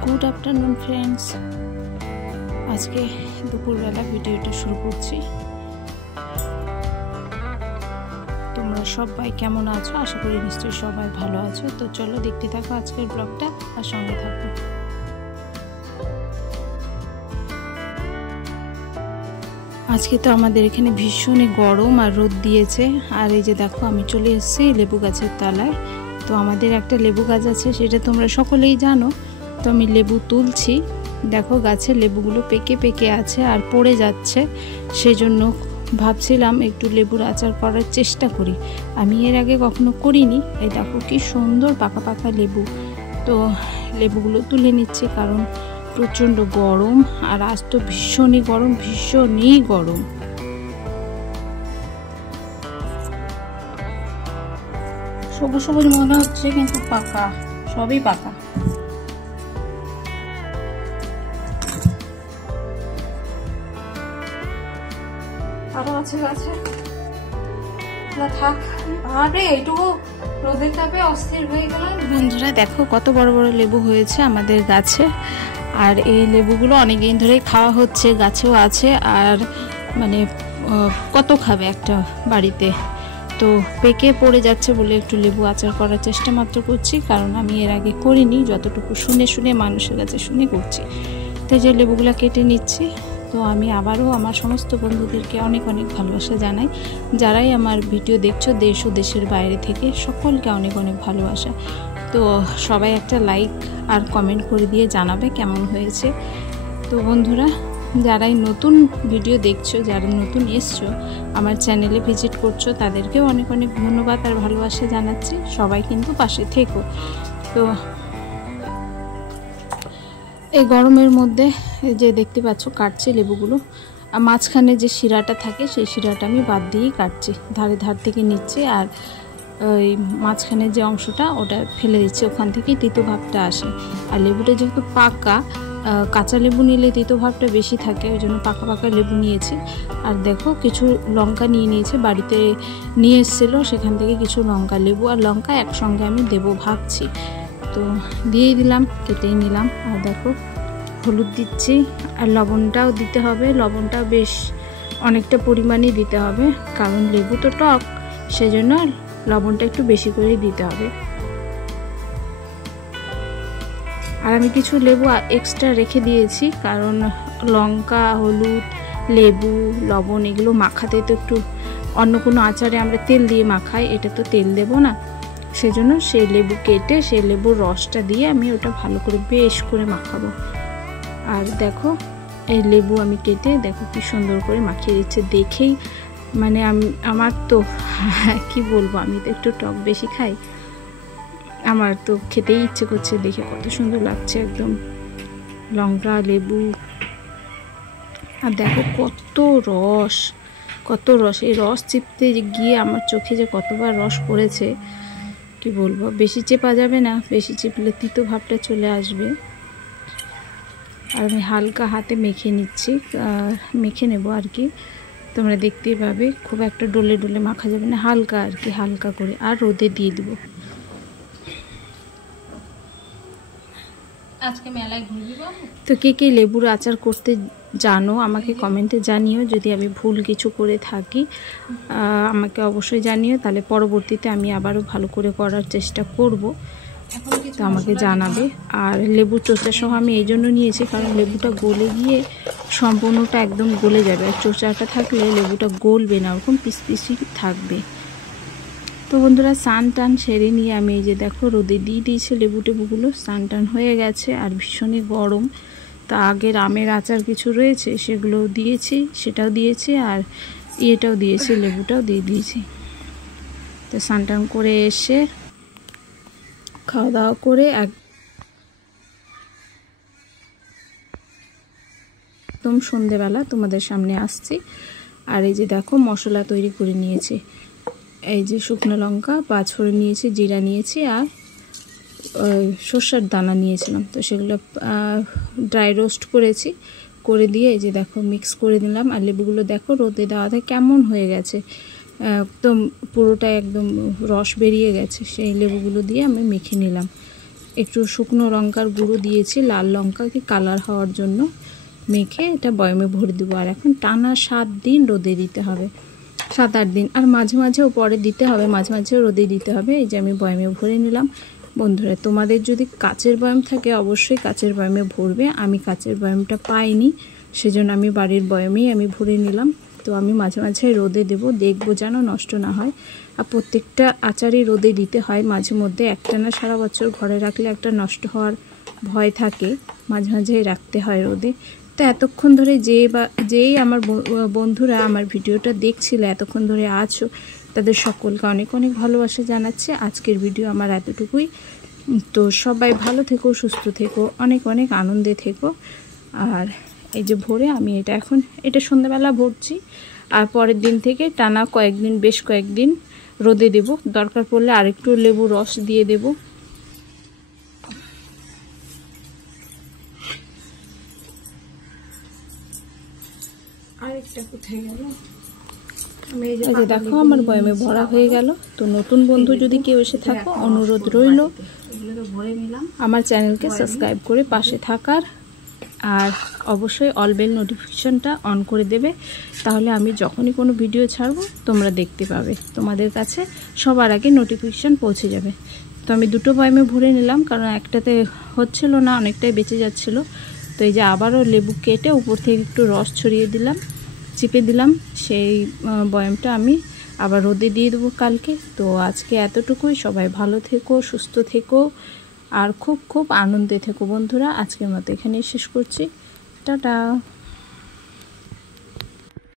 Good afternoon friends, আজকে দুপুরবেলা ভিডিওটা শুরু করছি। তোমরা সবাই কেমন আছো? আশা করি নিশ্চয়ই সবাই ভালো আছো। তো চলো দেখতে থাকো আজকের ব্লগটা আর সঙ্গে থাকো। আজকে তো আমাদের এখানে ভীষণই গরম আর রোদ দিয়েছে। আর এই যে দেখো, আমি চলে এসেছি লেবু গাছের তলায়। তো আমাদের একটা লেবু গাছ আছে, সেটা তোমরা সকলেই জানো। তো আমি লেবু তুলছি। দেখো গাছের লেবুগুলো পেকে পেকে আছে আর পড়ে যাচ্ছে, সেই জন্য ভাবছিলাম একটু লেবুর আচার করার চেষ্টা করি। আমি এর আগে কখনো করিনি। এই দেখো কি সুন্দর পাকা পাকা লেবু। তো লেবুগুলো তুলে নিচ্ছি, কারণ প্রচণ্ড গরম। আর আজ তো ভীষণই গরম। সবুজ সবুজ মনে হচ্ছে, কিন্তু পাকা, সবই পাকা। আরো আছে গাছে, থাক। আরে এইটুকু রোদের তাপে অস্থির হয়ে গেলাম। বন্ধুরা দেখো কত বড় বড় লেবু হয়েছে আমাদের গাছে। আর এই লেবুগুলো অনেকদিন ধরেই খাওয়া হচ্ছে, গাছেও আছে। আর মানে কত খাবে একটা বাড়িতে। তো পেকে পড়ে যাচ্ছে বলে একটু লেবু আচার করার চেষ্টা মাত্র করছি, কারণ আমি এর আগে করিনি। যতটুকু শুনে মানুষের কাছে শুনে করছি। তো যে লেবুগুলো কেটে নিচ্ছি। তো আমি আবারও আমার সমস্ত বন্ধুদেরকে অনেক অনেক ভালোবাসা জানাই। যারাই আমার ভিডিও দেখছো দেশ ও দেশের বাইরে থেকে, সকলকে অনেক অনেক ভালোবাসা। তো সবাই একটা লাইক আর কমেন্ট করে দিয়ে জানাবে কেমন হয়েছে। তো বন্ধুরা, যারাই নতুন ভিডিও দেখছো, যারা নতুন এসছো আমার চ্যানেলে ভিজিট করছো, তাদেরকেও অনেক অনেক ধন্যবাদ আর ভালোবাসা জানাচ্ছি। সবাই কিন্তু পাশে থেকো। তো এই গরমের মধ্যে যে দেখতে পাচ্ছ কাটছি লেবুগুলো, মাঝখানে যে শিরাটা থাকে সেই শিরাটা আমি বাদ দিয়েই কাটছি। ধার থেকে নিচ্ছি, আর ওই মাঝখানে যে অংশটা ওটা ফেলে দিচ্ছি, ওখান থেকেই তিতো ভাবটা আসে। আর লেবুটা যেহেতু পাকা, কাঁচা লেবু নিলে তিতো ভাবটা বেশি থাকে, ওই জন্য পাকা পাকা লেবু নিয়েছি। আর দেখো কিছু লঙ্কা নিয়েছি, বাড়িতে নিয়ে এসেছিলো, সেখান থেকে কিছু লঙ্কা, লেবু আর লঙ্কা একসঙ্গে আমি দেবো ভাবছি। তো দিয়েই দিলাম, কেটেই নিলাম। আর দেখো হলুদ দিচ্ছি, আর লবণটাও দিতে হবে। লবণটাও বেশ অনেকটা পরিমাণেই দিতে হবে, কারণ লেবু তো টক, সেজন্য লবণটা একটু বেশি করেই দিতে হবে। আর আমি কিছু লেবু এক্সট্রা রেখে দিয়েছি, কারণ লঙ্কা, হলুদ, লেবু, লবণ এগুলো মাখাতে তো একটু, অন্য কোনো আচারে আমরা তেল দিয়ে মাখাই, এটা তো তেল দেবো না। সেজন্য সেই লেবু কেটে সেই লেবুর রসটা দিয়ে আমি ওটা ভালো করে বেশ করে মাখাবো। আর দেখো এই লেবু আমি কেটে দেখো কি সুন্দর করে মাখিয়ে দিচ্ছে। দেখেই মানে আমার তো কি বলবো, আমি তো একটু টক বেশি খাই, আমার তো খেতেই ইচ্ছে করছে। দেখে কত সুন্দর লাগছে একদম, লঙ্কা, লেবু। আর দেখো কত রস। এই রস চিপতে গিয়ে আমার চোখে যে কতবার রস পড়েছে কি বলবো। বেশি চেপা যাবে না, বেশি চিপলে তিতো ভাবটা চলে আসবে। আর আমি হালকা হাতে মেখে নেব আর কি। তোমরা দেখতেই পাবে, খুব একটা ডলে ডলে মাখা যাবে না, হালকা আর কি, হালকা করে। আর রোদে দিয়ে দেবো। আজকে মেলায় ঘুরবি বাবু? তো কে লেবুর আচার করতে জানো আমাকে কমেন্টে জানিও। যদি আমি ভুল কিছু করে থাকি আমাকে অবশ্যই জানিও, তাহলে পরবর্তীতে আমি আবারও ভালো করে করার চেষ্টা করব। তো আমাকে জানাবে। আর লেবু চোচা সহ আমি এই জন্য নিয়েছি, কারণ লেবুটা গলে গিয়ে সম্পূর্ণটা একদম গলে যাবে। আর চোচাটা থাকলে লেবুটা গলবে না, ওরকম পিস পিসই থাকবে। তো বন্ধুরা, স্নান টান সেরে নিয়ে আমি এই যে দেখো রোদে দিয়ে দিয়েছি লেবু টেবুগুলো, স্নান টান হয়ে গেছে। আর ভীষণই গরম। তা আগের আমের আচার কিছু রয়েছে, সেগুলোও দিয়েছি, সেটাও দিয়েছি। আর ইয়েটাও দিয়েছি, লেবুটাও দিয়ে দিয়েছি। তো স্নান টান করে এসে খাওয়া দাওয়া করে একদম সন্ধেবেলা তোমাদের সামনে আসছি। আর এই যে দেখো মশলা তৈরি করে নিয়েছি। এই যে শুকনো লঙ্কা, পাঁচফোড়ন নিয়েছি, জিরা নিয়েছি, আর সর্ষের দানা নিয়েছিলাম। তো সেগুলো ড্রাই রোস্ট করেছি, করে দিয়ে এই যে দেখো মিক্স করে দিলাম। আর লেবুগুলো দেখো রোদে দেওয়াতে কেমন হয়ে গেছে, একদম পুরোটা একদম রস বেরিয়ে গেছে। সেই লেবুগুলো দিয়ে আমি মেখে নিলাম। একটু শুকনো লঙ্কার গুঁড়ো দিয়েছি লাল লঙ্কাকে কালার হওয়ার জন্য, মেখে এটা বয়মে ভরে দেবো। আর এখন টানা 7 দিন রোদে দিতে হবে, 7-8 দিন। আর মাঝে মাঝেও পরে দিতে হবে, মাঝে মাঝেও রোদে দিতে হবে। এই যে আমি বয়মে ভরে নিলাম। বন্ধুরা, তোমাদের যদি কাচের বয়ম থাকে অবশ্যই কাচের বয়মে ভরবে। আমি কাচের বয়মটা পাইনি, সেজন্য আমি বাড়ির বয়মেই আমি ভরে নিলাম। তো আমি মাঝে মাঝে রোদে দেব, দেখবো যেন নষ্ট না হয়। আর প্রত্যেকটা আচারই রোদে দিতে হয় মাঝে মধ্যে, একটা না সারা বছর ঘরে রাখলে একটা নষ্ট হওয়ার ভয় থাকে, মাঝে মাঝে রাখতে হয় রোদে। তো এতক্ষণ ধরে যেই আমার বন্ধুরা আমার ভিডিওটা দেখছিল, এতক্ষণ ধরে আছো, তাদের সকলকে অনেক অনেক ভালোবাসা জানাচ্ছে। আজকের ভিডিও আমার এতটুকুই। তো সবাই ভালো থেকো, সুস্থ থেকো, অনেক অনেক আনন্দে থেকো। আর এই যে ভরে আমি এটা সন্ধ্যাবেলা ভরছি, আর পরের দিন থেকে টানা কয়েকদিন, বেশ কয়েকদিন রোদে দেব। দরকার পড়লে আরেকটু লেবু রস দিয়ে দেব। আরেকটা কোথায় গেল? এই যে দেখো আমার বয়মে ভরা হয়ে গেল। তো নতুন বন্ধু যদি কেউ এসে থাকো, অনুরোধ রইল আমার চ্যানেলকে সাবস্ক্রাইব করে পাশে থাকার, আর অবশ্যই অল বেল নোটিফিকেশনটা অন করে দেবে, তাহলে আমি যখনই কোনো ভিডিও ছাড়বো তোমরা দেখতে পাবে, তোমাদের কাছে সবার আগে নোটিফিকেশন পৌঁছে যাবে। তো আমি দুটো বয়মে ভরে নিলাম, কারণ একটাতে হচ্ছিল না, অনেকটাই বেঁচে যাচ্ছিল। তো এই যে আবারও লেবু কেটে উপর থেকে একটু রস ছড়িয়ে দিলাম, চিপে দিলাম। সেই বয়মটা আমি আবার রোদে দিয়ে দেবো কালকে। তো আজকে এতটুকুই। সবাই ভালো থেকো, সুস্থ থেকো, আর খুব খুব আনন্দে থেকো বন্ধুরা। আজকের মতো এখানেই শেষ করছি। টাটা।